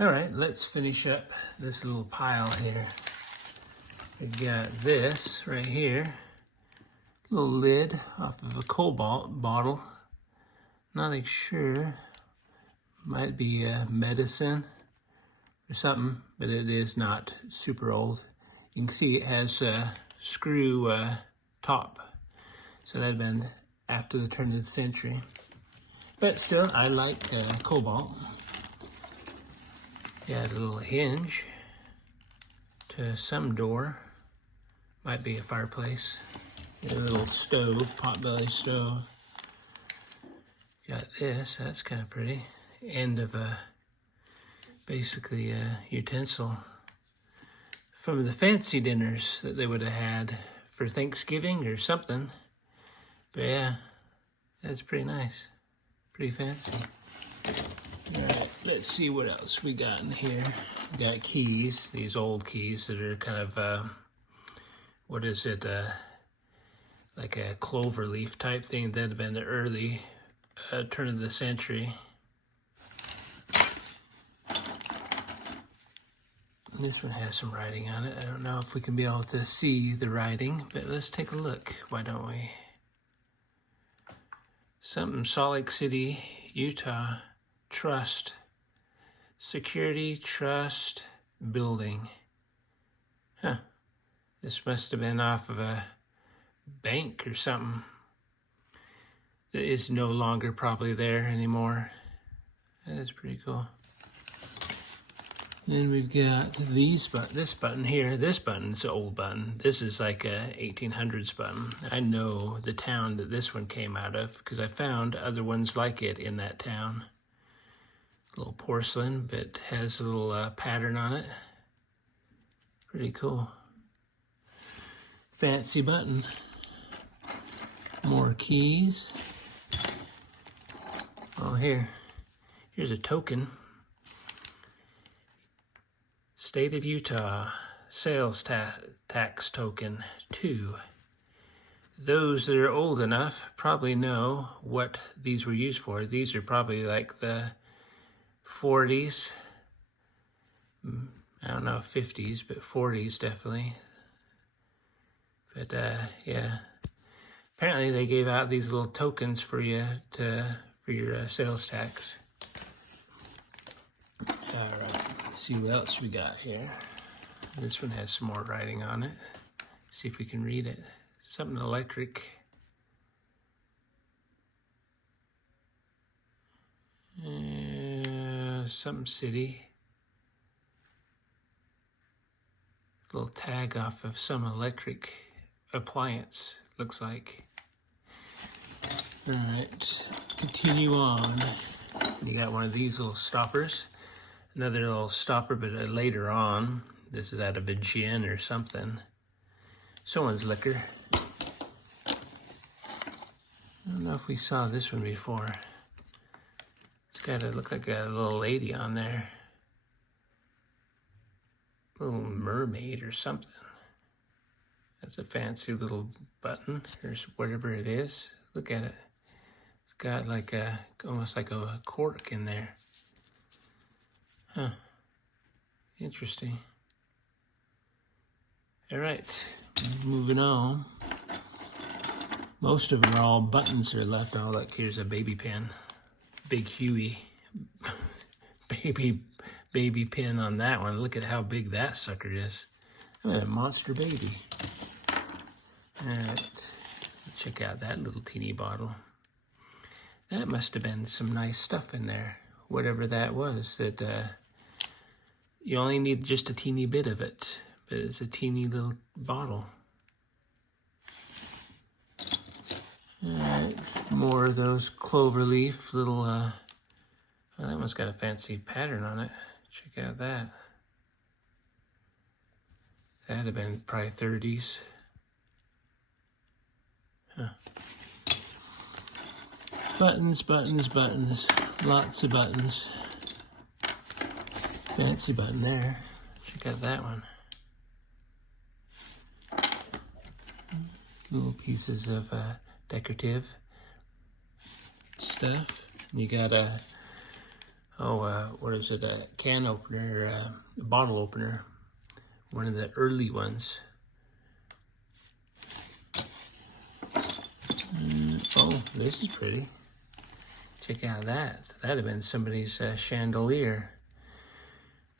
All right, let's finish up this little pile here. We got this right here, little lid off of a Cobalt bottle. Not sure, might be medicine or something, but it is not super old. You can see it has a screw top, so that'd been after the turn of the century. But still, I like Cobalt. Got a little hinge to some door. Might be a fireplace. Got a little stove, potbelly stove. Got this, that's kind of pretty. End of basically a utensil from the fancy dinners that they would have had for Thanksgiving or something. But yeah, that's pretty nice. Pretty fancy. All right, let's see what else we got in here. We got keys, these old keys that are kind of, what is it, like a clover leaf type thing. That'd have been the early turn of the century. This one has some writing on it. I don't know if we can be able to see the writing, but let's take a look. Why don't we? Something Salt Lake City, Utah. Trust. Security Trust Building. Huh. This must have been off of a bank or something that is no longer probably there anymore. That is pretty cool. Then we've got this button here. This button's an old button. This is like a 1800s button. I know the town that this one came out of because I found other ones like it in that town. A little porcelain, but has a little pattern on it. Pretty cool. Fancy button. More keys. Oh, here's a token. State of Utah sales tax token 2. Those that are old enough probably know what these were used for. These are probably like the 40s. I don't know, 50s, but 40s definitely. But yeah, apparently they gave out these little tokens for you for your sales tax. All right, let's see what else we got here. This one has some more writing on it. See if we can read it. Something electric. Something city. Little tag off of some electric appliance, looks like. All right, continue on. You got one of these little stoppers. Another little stopper, but later on. This is out of a gin or something. Someone's liquor. I don't know if we saw this one before. It's got to look like a little lady on there. A little mermaid or something. That's a fancy little button. Here's whatever it is. Look at it. It's got like a, almost like a cork in there. Huh. Interesting. All right, moving on. Most of them are all buttons that are left. Oh, look, here's a baby pin. Big Huey. baby pin on that one. Look at how big that sucker is. I mean, a monster baby. All right, check out that little teeny bottle. That must have been some nice stuff in there. Whatever that was, that you only need just a teeny bit of it, but it's a teeny little bottle. All right, more of those clover leaf little, oh, that one's got a fancy pattern on it. Check out that. That'd have been probably 30s. Huh. Buttons, buttons, buttons. Lots of buttons. Fancy button there. Check out that one. Little pieces of decorative stuff. You got a what is it? A can opener, a bottle opener. One of the early ones. Oh, this is pretty. Check out that. That'd have been somebody's chandelier.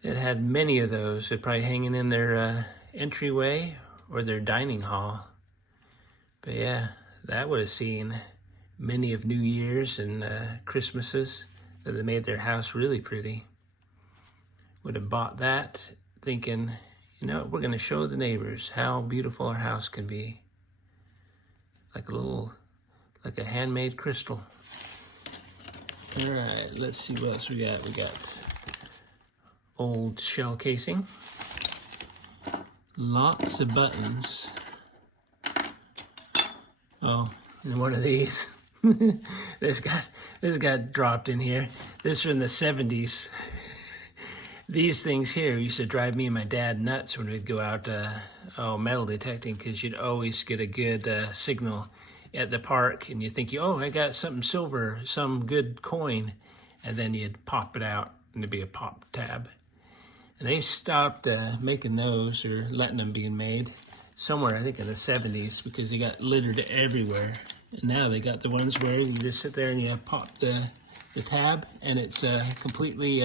It had many of those. They're probably hanging in their entryway or their dining hall. But yeah, that would have seen many of New Year's and Christmases that have made their house really pretty. Would have bought that thinking, you know, we're going to show the neighbors how beautiful our house can be. Like a handmade crystal. All right, let's see what else we got. We got old shell casing. Lots of buttons. Oh, and one of these. This got dropped in here. This is from the 70s. These things here used to drive me and my dad nuts when we'd go out metal detecting, because you'd always get a good signal at the park, and you think, oh, I got something silver, some good coin, and then you'd pop it out, and it'd be a pop tab. And they stopped making those, or letting them be made, somewhere, I think in the 70s, because they got littered everywhere. And now they got the ones where you just sit there and you pop the tab, and it's completely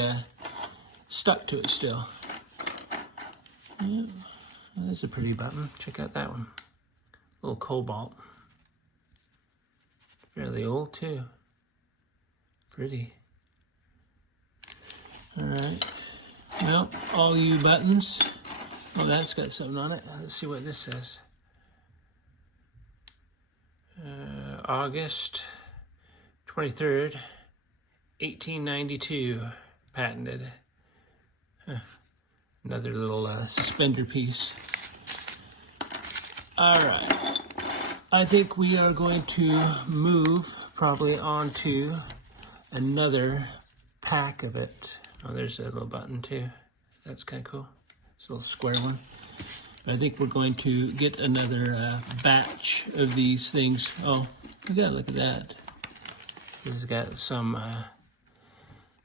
stuck to it still. Yeah, that's a pretty button. Check out that one. A little cobalt. Fairly old too. Pretty. All right. Well, all you buttons. Oh, that's got something on it. Let's see what this says. August 23rd, 1892, patented. Another little suspender piece. All right. I think we are going to move probably onto another pack of it. Oh, there's a little button too. That's kind of cool. It's a little square one. But I think we're going to get another batch of these things. Oh, look at that. This has got some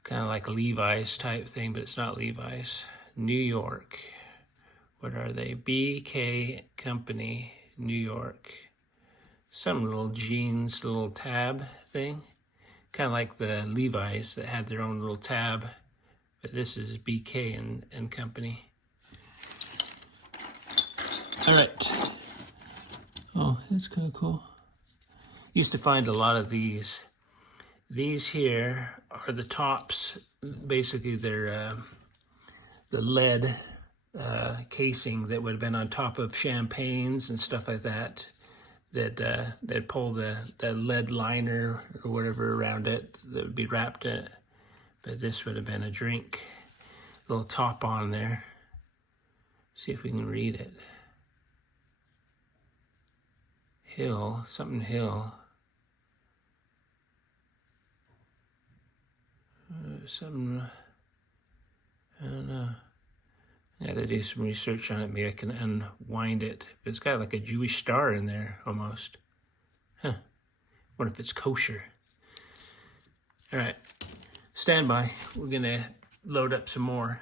kind of like Levi's type thing, but it's not Levi's. New York. What are they? BK Company, New York. Some little jeans, little tab thing. Kind of like the Levi's that had their own little tab. But this is BK and Company. All right. Oh, that's kind of cool. Used to find a lot of these. These here are the tops. Basically, they're the lead casing that would have been on top of champagnes and stuff like that. They'd pull the lead liner or whatever around it that would be wrapped in it. But this would have been a drink. Little top on there. See if we can read it. Hill, something Hill. Something, I don't know. Yeah, they do some research on it. Maybe I can unwind it. But it's got like a Jewish star in there almost. Huh. What if it's kosher? All right, stand by. We're gonna load up some more.